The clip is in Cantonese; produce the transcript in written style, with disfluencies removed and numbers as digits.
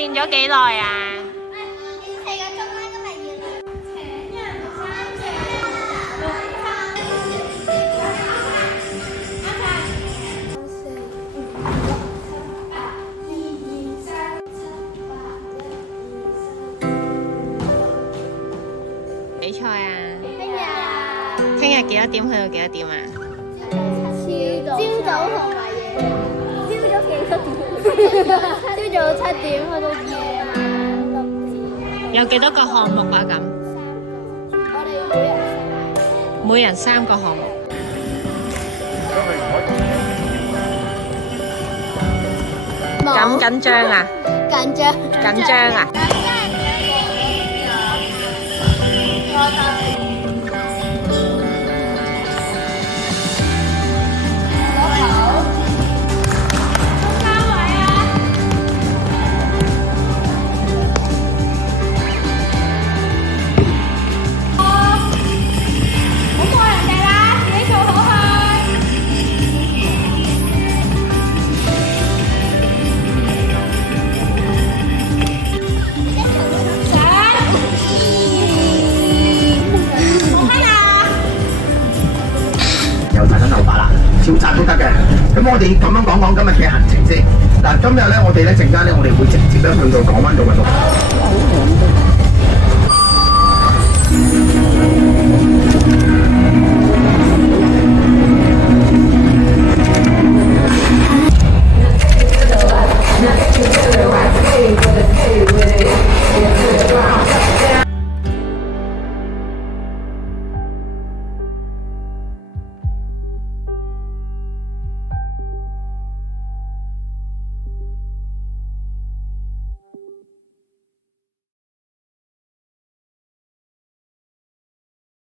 練咗幾耐啊？4個鐘啦，今日要。比賽啊？聽日。聽日幾多點去到幾多點啊？朝早同埋夜。朝早幾多點？朝早7點去到夜晚6點。有幾多個項目啊？咁我哋每人3個項目。緊張啊？緊張。緊張啊？又大身牛扒啦，超讚都得嘅。咁我哋咁樣講講今日嘅行程先。嗱，今日咧我哋咧陣間咧我哋會直接咧去到港灣道運動。